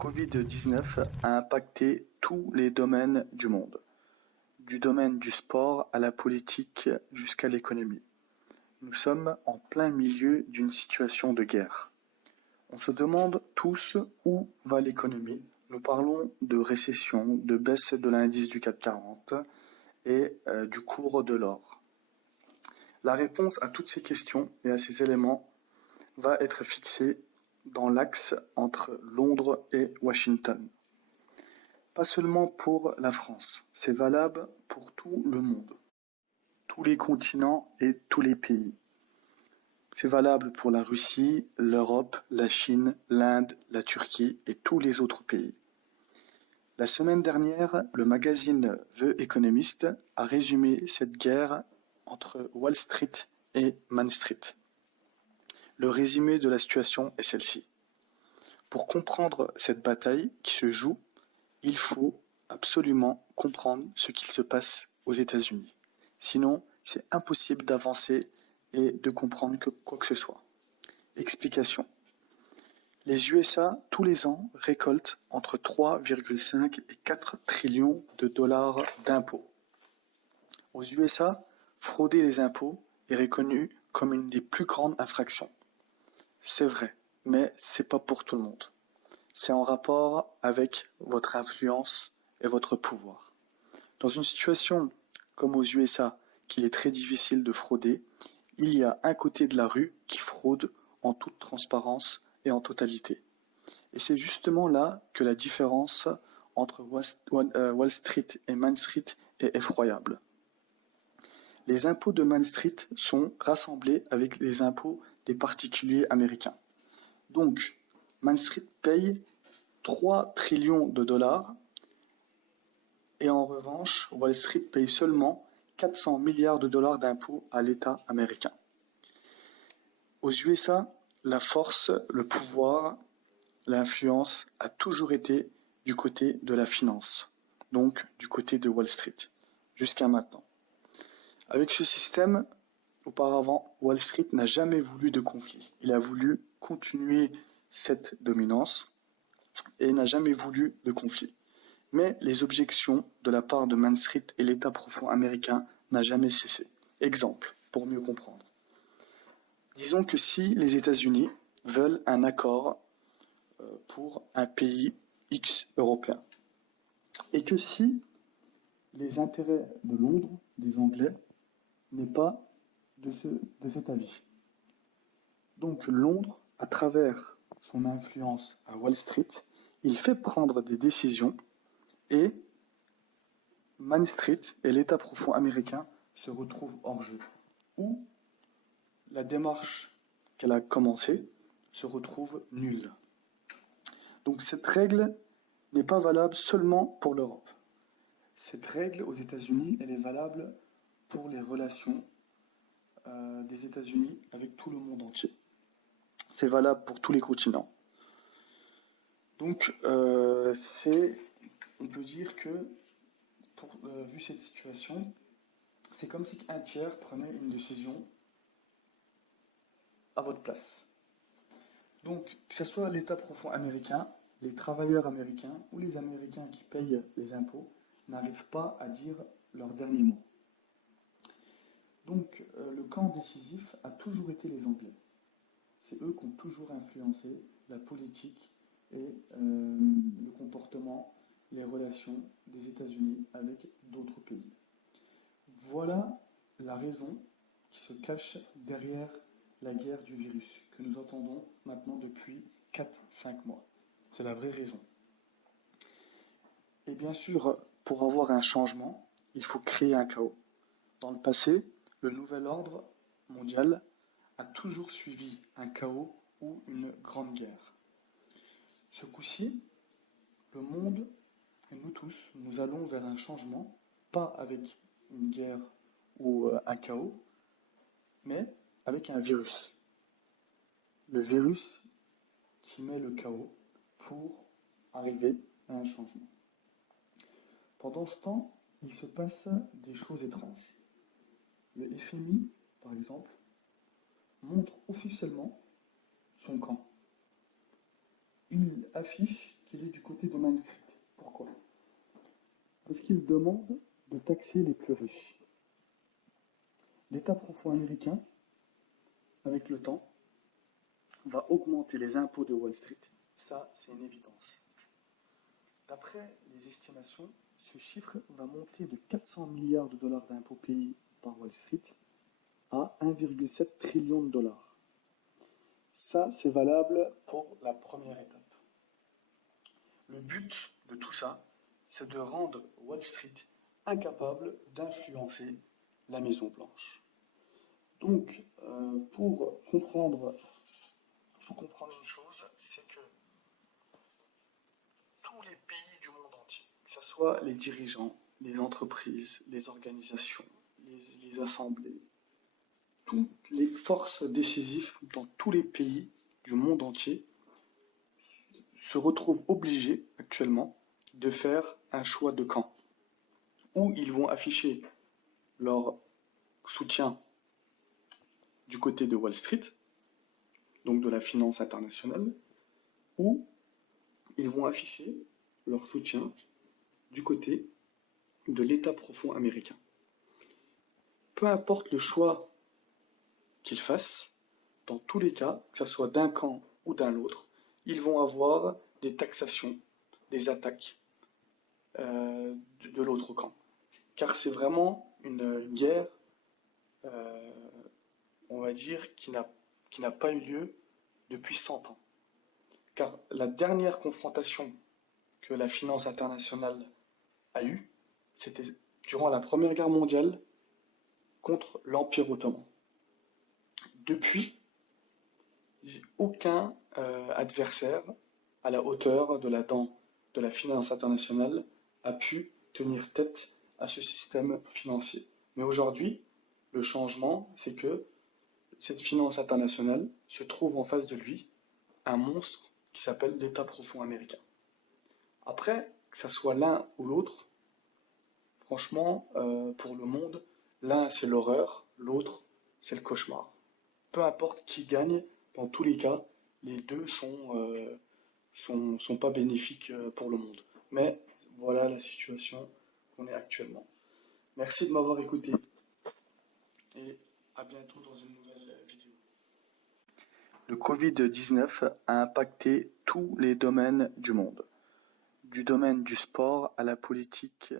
Covid-19 a impacté tous les domaines du monde, du domaine du sport à la politique jusqu'à l'économie. Nous sommes en plein milieu d'une situation de guerre. On se demande tous où va l'économie. Nous parlons de récession, de baisse de l'indice du CAC 40 et du cours de l'or. La réponse à toutes ces questions et à ces éléments va être fixée dans l'axe entre Londres et Washington. Pas seulement pour la France, c'est valable pour tout le monde, tous les continents et tous les pays. C'est valable pour la Russie, l'Europe, la Chine, l'Inde, la Turquie et tous les autres pays. La semaine dernière, le magazine The Economist a résumé cette guerre entre Wall Street et Main Street. Le résumé de la situation est celle-ci. Pour comprendre cette bataille qui se joue, il faut absolument comprendre ce qu'il se passe aux États-Unis. Sinon, c'est impossible d'avancer et de comprendre quoi que ce soit. Explication. Les USA, tous les ans, récoltent entre 3,5 et 4 trillions de dollars d'impôts. Aux USA, frauder les impôts est reconnu comme une des plus grandes infractions. C'est vrai, mais c'est pas pour tout le monde. C'est en rapport avec votre influence et votre pouvoir. Dans une situation comme aux USA, qu'il est très difficile de frauder, il y a un côté de la rue qui fraude en toute transparence et en totalité. Et c'est justement là que la différence entre Wall Street et Main Street est effroyable. Les impôts de Main Street sont rassemblés avec les impôts des particuliers américains. Donc, Main Street paye 3 trillions de dollars et en revanche, Wall Street paye seulement 400 milliards de dollars d'impôts à l'État américain. Aux USA, la force, le pouvoir, l'influence a toujours été du côté de la finance, donc du côté de Wall Street, jusqu'à maintenant. Avec ce système, auparavant, Wall Street n'a jamais voulu de conflit. Il a voulu continuer cette dominance et n'a jamais voulu de conflit. Mais les objections de la part de Main Street et l'État profond américain n'ont jamais cessé. Exemple, pour mieux comprendre. Disons que si les États-Unis veulent un accord pour un pays X européen, et que si les intérêts de Londres, des Anglais, n'est pas de cet avis. Donc Londres, à travers son influence à Wall Street, il fait prendre des décisions et Main Street et l'État profond américain se retrouvent hors jeu. Ou la démarche qu'elle a commencée se retrouve nulle. Donc cette règle n'est pas valable seulement pour l'Europe. Cette règle aux États-Unis, elle est valable pour les relations des États-Unis avec tout le monde entier. C'est valable pour tous les continents. Donc, on peut dire que, vu cette situation, c'est comme si un tiers prenait une décision à votre place. Donc, que ce soit l'État profond américain, les travailleurs américains ou les Américains qui payent les impôts n'arrivent pas à dire leur dernier mot. Donc, le camp décisif a toujours été les Anglais. C'est eux qui ont toujours influencé la politique et le comportement, les relations des États-Unis avec d'autres pays. Voilà la raison qui se cache derrière la guerre du virus que nous entendons maintenant depuis 4-5 mois. C'est la vraie raison. Et bien sûr, pour avoir un changement, il faut créer un chaos. Dans le passé, le nouvel ordre mondial a toujours suivi un chaos ou une grande guerre. Ce coup-ci, le monde et nous tous, nous allons vers un changement, pas avec une guerre ou un chaos, mais avec un virus. Le virus qui met le chaos pour arriver à un changement. Pendant ce temps, il se passe des choses étranges. Le FMI, par exemple, montre officiellement son camp. Il affiche qu'il est du côté de Main Street. Pourquoi? Parce qu'il demande de taxer les plus riches. L'État profond américain, avec le temps, va augmenter les impôts de Wall Street. Ça, c'est une évidence. D'après les estimations, ce chiffre va monter de 400 milliards de dollars d'impôts payés par Wall Street à 1,7 trillion de dollars. Ça, c'est valable pour la première étape. Le but de tout ça, c'est de rendre Wall Street incapable d'influencer la Maison-Blanche. Donc, pour comprendre, il faut comprendre une chose, c'est que tous les pays du monde entier, que ce soit les dirigeants, les entreprises, les organisations, les assemblées, toutes les forces décisives dans tous les pays du monde entier se retrouvent obligés actuellement de faire un choix de camp, où ils vont afficher leur soutien du côté de Wall Street, donc de la finance internationale, ou ils vont afficher leur soutien du côté de l'État profond américain. Peu importe le choix qu'ils fassent, dans tous les cas, que ce soit d'un camp ou d'un autre, ils vont avoir des taxations, des attaques de l'autre camp. Car c'est vraiment une guerre, euh, on va dire, qui n'a pas eu lieu depuis 100 ans. Car la dernière confrontation que la finance internationale a eue, c'était durant la Première Guerre mondiale contre l'Empire ottoman. Depuis, aucun adversaire à la hauteur de la finance internationale a pu tenir tête à ce système financier. Mais aujourd'hui, le changement, c'est que cette finance internationale se trouve en face de lui un monstre qui s'appelle l'État profond américain. Après, que ce soit l'un ou l'autre, franchement, pour le monde, l'un c'est l'horreur, l'autre c'est le cauchemar. Peu importe qui gagne, dans tous les cas, les deux sont pas bénéfiques pour le monde. Mais voilà la situation qu'on est actuellement. Merci de m'avoir écouté et à bientôt dans une nouvelle vidéo. Le Covid-19 a impacté tous les domaines du monde, du domaine du sport à la politique